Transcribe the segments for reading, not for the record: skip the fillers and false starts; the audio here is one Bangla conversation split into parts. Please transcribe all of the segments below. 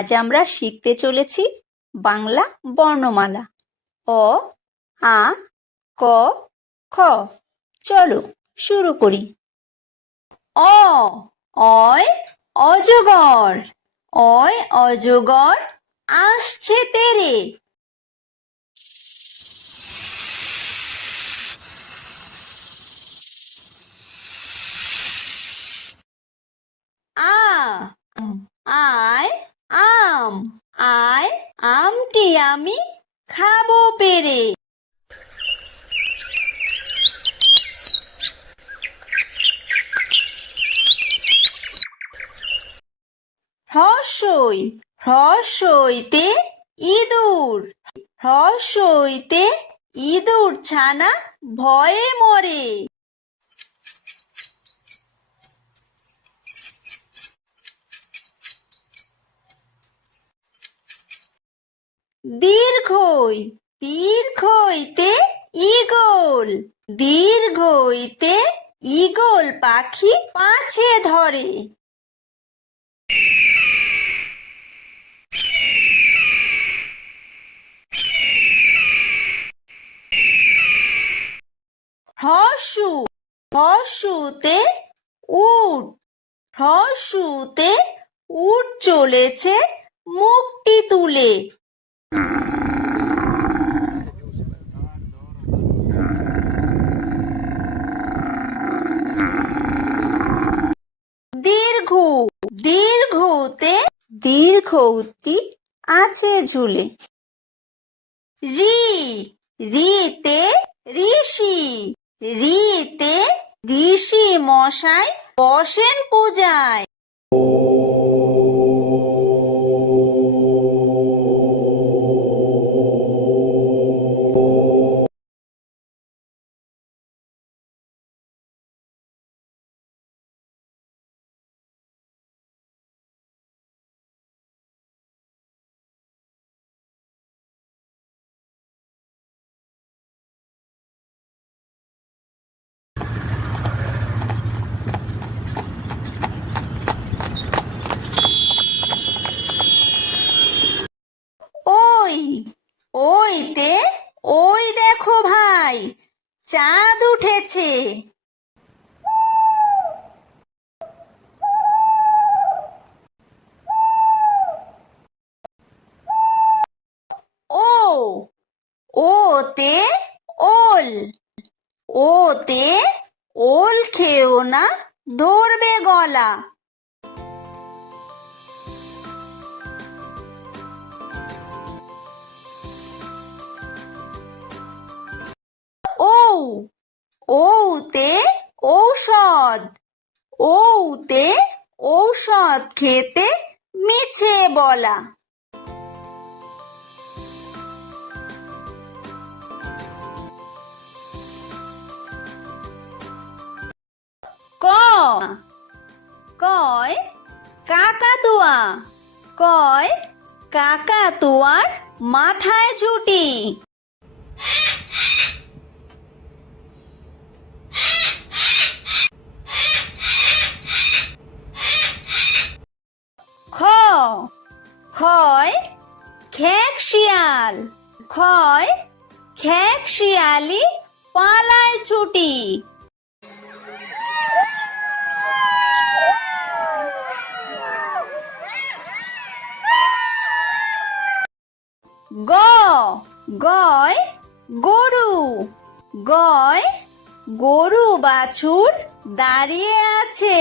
আজ আমরা শিখতে চলেছি বাংলা বর্ণমালা অ, আ, ক, খ। চলো শুরু করি। অ, অয় অজগর, অয় অজগর আসছে তেরে। আ, আয় আম, আয় আমটি আমি খাবো পেরে। হ্রস্বই, হ্রস্বইতে ইঁদুর, হ্রস্বইতে ইঁদুর ছানা ভয়ে মরে। দীর্ঘই, দীর্ঘইতে ঈগল, দীর্ঘইতে ঈগল পাখি পাছে ধরে। হ্রস্ব, হ্রস্বতে উট, হ্রস্বতে উট চলেছে মুখটি তুলে। দীর্ঘ, দীর্ঘতে দীর্ঘউতি আছে ঝুলে। রি, রিতে ঋষি, রিতে ঋষি মশাই বসেন পূজায়। ওই, ওইতে ওই দেখো ভাই চাঁদ উঠেছে। ও, ওতে ওল, ওতে ওল খেও না ধরবে গলা। ও, ওতে ঔষধ, ওতে ঔষধ খেতে মিছে বলা। ক, কয় কাকাতুয়া, কয় কাকাতুয়ার মাথায় ঝুঁটি। খ, খয় খেক শিয়াল, খয় খেক শিয়ালি পালায় ছুটি। গ, গয় গরু, গয় গরু বাছুর দাঁড়িয়ে আছে।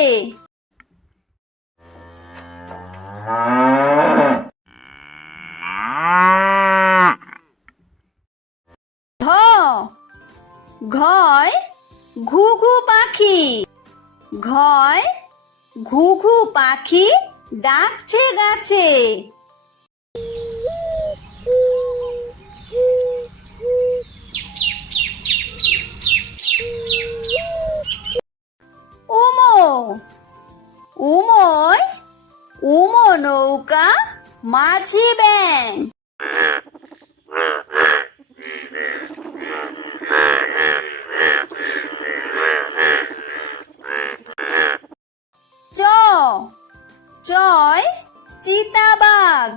ঘ, ঘয় ঘুঘু পাখি, ঘয় ঘুঘু পাখি ডাকছে গাছে। উমো, উময় উমো নৌকা মাঝি ব্যাং। চ, চয় চিতাবাঘ।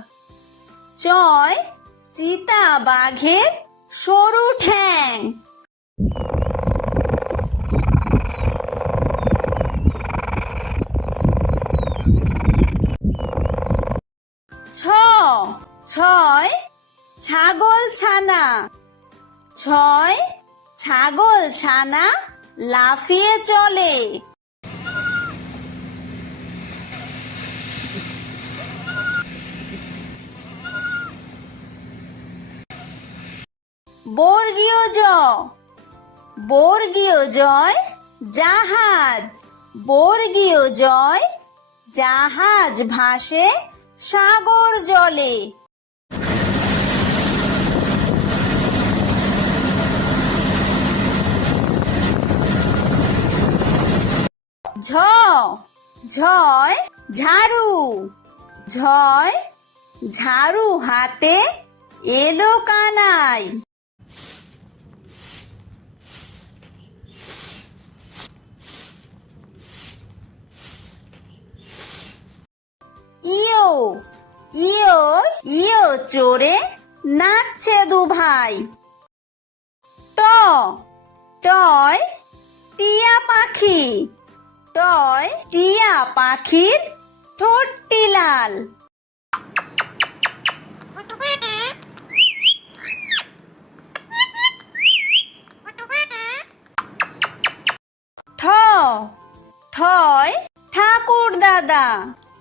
চয় চিতাবাঘের সরু ঠ্যাং। ছয় ছাগল ছানা। ছয় ছাগল ছানা লাফিয়ে চলে। বর্গীয় জ। বর্গীয় জয় জাহাজ। বর্গীয় জয় জাহাজ ভাসে সাগর জলে। ঝ। ঝয় ঝাড়ু। ঝয় ঝাড়ু হাতে এলো কানাই। ইয়ো। ইয়ো ইয়ো চড়ে নাচছে দু ভাই। ট। টয় টিয়া পাখি। টয় টিয়া পাখির ঠোঁটটি লাল। ঠ। ঠয় ঠাকুর দাদা।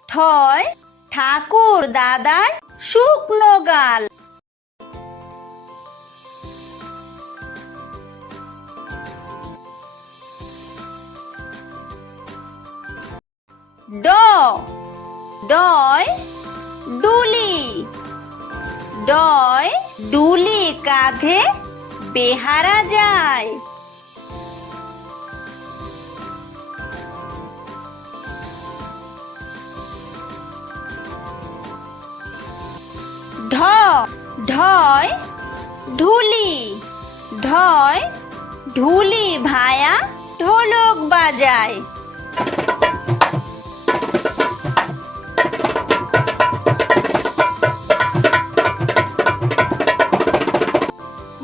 ঠয় ঠাকুর দাদার শুকনো গাল। ড। ডয় ডুলি। ডয় ডুলি কাঁধে বেহারা যায়। ঢ। ঢয় ঢুলি। ঢয় ঢুলি ভায়া ঢোলক বাজায়।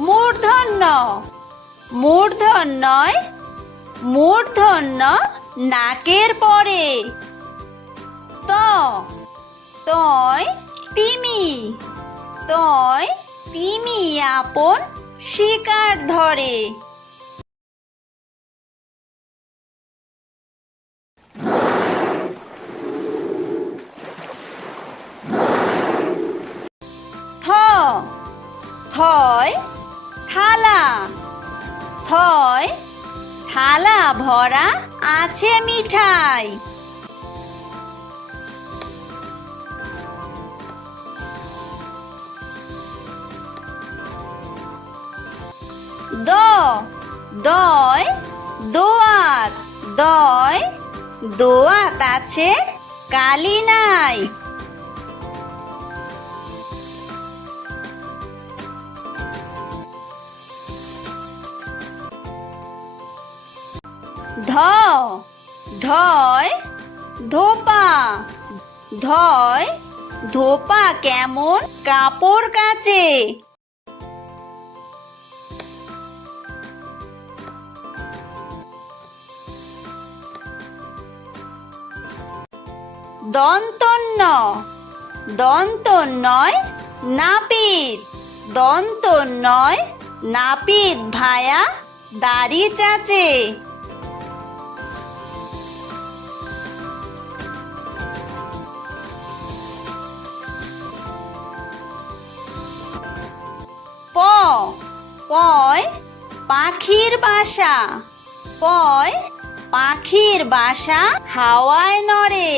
মূর্ধন্য। মূর্ধন্যয় মূর্ধন্য নাকের পরে। ত। তয় তিমি। তয় তিমি আপন শিকার ধরে। থ। থয় থালা। থয় থালা ভরা আছে মিঠাই। দ। দয় দোয়াত। দয় দোয়াত আছে কালি নাই। ধ। ধয় ধোপা। ধয় ধোপা কেমন কাপড় কাচে। দন্তন্য। দন্তন্যয় নাপিত। দন্তন্যয় নাপিত ভায়া দাড়ি চাচে। প। পয় পাখির বাসা। পয় পাখির বাসা হাওয়ায় নড়ে।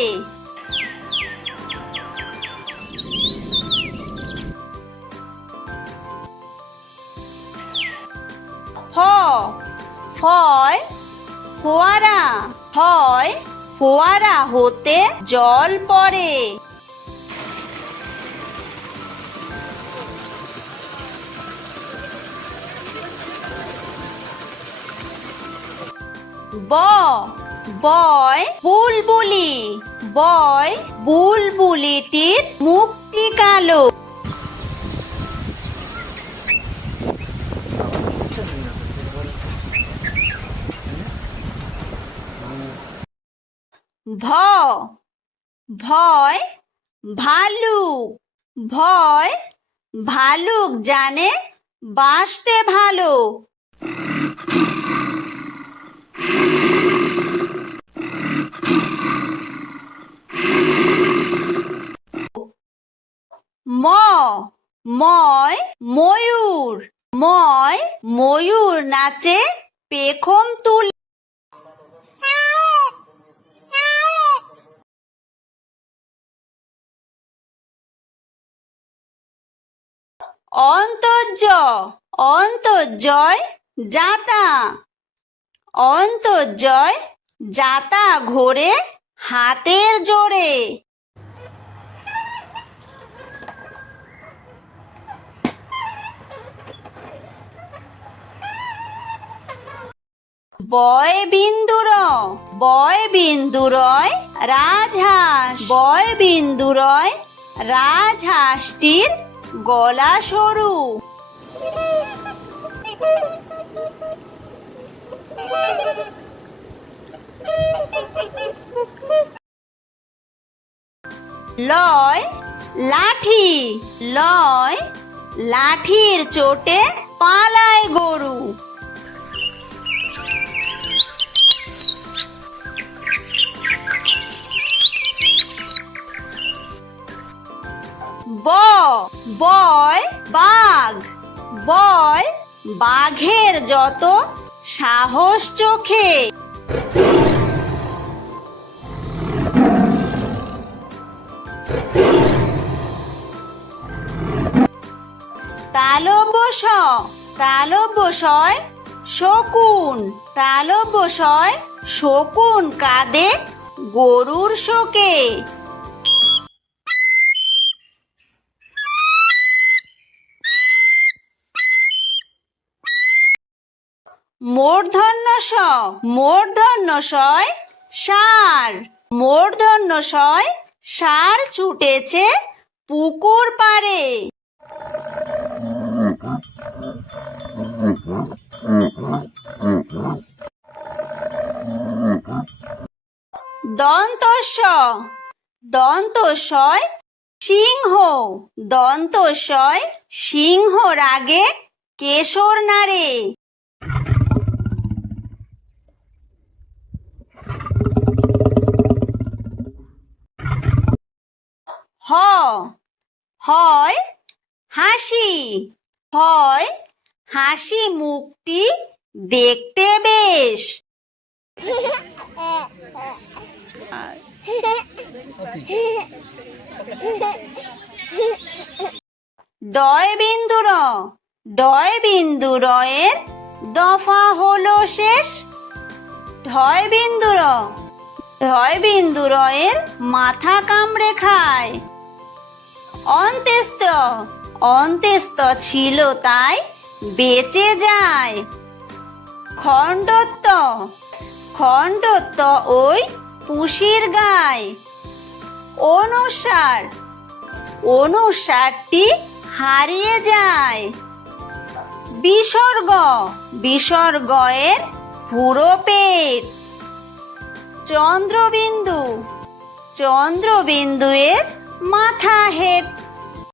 ফ। ফয় ফোয়ারা। ফয় ফোয়ারা হতে জল পড়ে। ব। বয় বুলবুলি, বয় বুলবুলিটির মুখটি কালো। ভ ভয় ভালুক, ভয় ভালুক জানে বাঁচতে ভালো। ম ময় ময়ূর, ময় ময়ূর নাচে পেখম তুলে। অন্তর্য অন্তর্জয় যাতা, অন্তর্জয় যাতা ঘোরে হাতের জোরে। বয় বিন্দুর, বয় বিন্দুরয় রাজহাঁস, বয় বিন্দুরয় রাজহাঁসটির গলা সরু। লয় লাঠি, লয় লাঠির চোটে পালায় গরু। ব বয় বাঘ, বয় বাঘের যত সাহস চোখে। তালব্য তালব্যশয় শকুন, তালব্যশয় শকুন কাঁদে গরুর শোকে। মূর্ধন্য ষ মূর্ধন্য শয় ষাঁড়, মূর্ধন্য শয় ষাঁড় ছুটেছে পুকুর পাড়ে। দন্তস্ব দন্তস্বয় সিংহ, দন্তস্বয় সিংহ রাগে কেশর নাড়ে। হ হয় হাসি, হয় হাসি মুখটি দেখতে বেশ। ডয় বিন্দুর, ডয় বিন্দুরয়ের দফা হলো শেষ। ঢয় বিন্দুর, ঢয় বিন্দুরয়ের মাথা কামড়ে খায়। অন্ত্যেস্ত অন্ত্যেস্ত ছিল তাই বেঁচে যায়। খণ্ডত্ব খণ্ডত্ব ওই পুষির গায়। অনুসার অনুসারটি হারিয়ে যায়। বিসর্গ বিসর্গয়ের পুরো পেট। চন্দ্রবিন্দু চন্দ্রবিন্দুয়ের মাথা হেট।